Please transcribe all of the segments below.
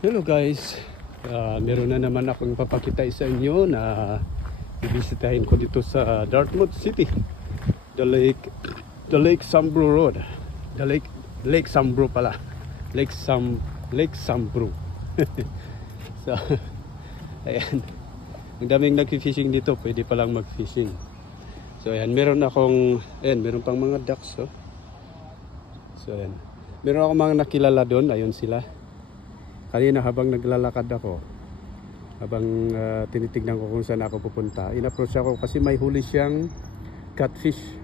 Hello guys, meron na naman akong papakita sa inyo na bibisitahin ko dito sa Dartmouth City, the Lake Sambro Road, Lake Sambro pala, Lake Sambro. So, ayan, ang daming nag-fishing dito, pwede palang mag-fishing. So ayan, meron pang mga ducks. So ayan, meron akong mga nakilala doon, ayun sila. Kanina habang naglalakad ako, habang tinitignan ko kung saan ako pupunta, in-approach ako kasi may huli siyang catfish.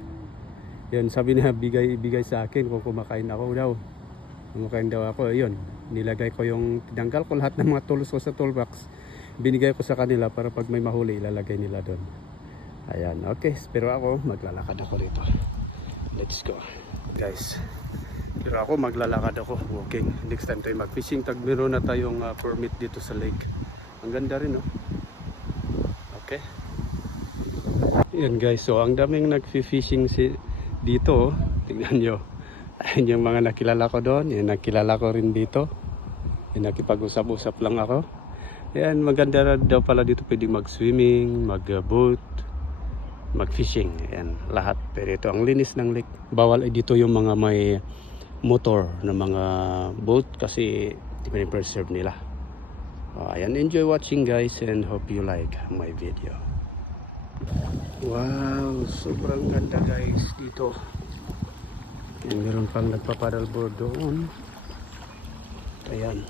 Yan, sabi niya bigay sa akin kung kumakain ako daw. Kumakain daw ako, ayun. Nilagay ko tinanggal ko lahat ng mga tools ko sa toolbox. Binigay ko sa kanila para pag may mahuli, ilalagay nila doon. Ayan, okay. Pero ako, maglalakad ako dito. Let's go. Guys. Pero ako maglalakad ako, walking. Next time tayo mag-fishing, meron na tayong permit dito sa lake. Ang ganda rin, no? Okay. Yan guys, so ang daming nag-fishing dito. Tingnan nyo. Ayan yung mga nakilala ko doon. Yan, nakilala ko rin dito. Yan, nakipag-usap-usap lang ako. Yan, maganda daw pala dito. Pwedeng mag-swimming, mag-boat, mag-fishing. Yan, lahat. Pero ito, ang linis ng lake. Bawal dito yung mga may motor na mga boat kasi preserve nila. Ayan, enjoy watching guys and hope you like my video. Wow, sobrang ganda guys dito. And meron pang nagpa-paddleboard doon. Ayan,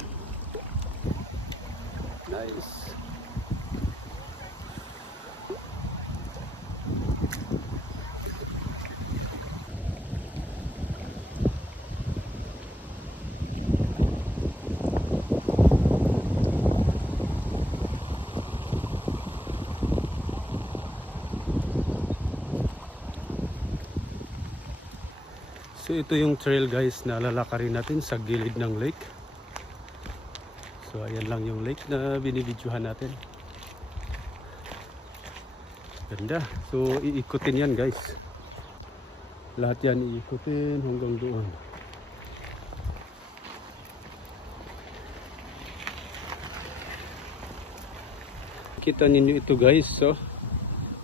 nice. So ito yung trail guys na lalakarin natin sa gilid ng lake. So ayan lang yung lake na binibidyohan natin. Ganda. So iikutin yan guys. Lahat yan iikutin hanggang doon. Kita ninyo ito guys. So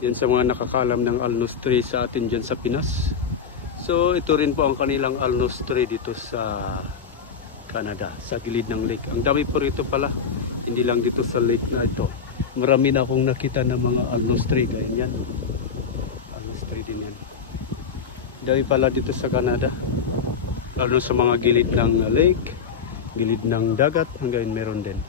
yan sa mga nakakalam ng alnos tree sa atin dyan sa Pinas. So ito rin po ang kanilang alnos tree dito sa Canada, sa gilid ng lake. Ang dami po rito pala, hindi lang dito sa lake na ito. Marami na akong nakita ng mga alnos tree, ganyan. Alnos tree din yan. Dami pala dito sa Canada, lalo sa mga gilid ng lake, gilid ng dagat, hanggang meron din.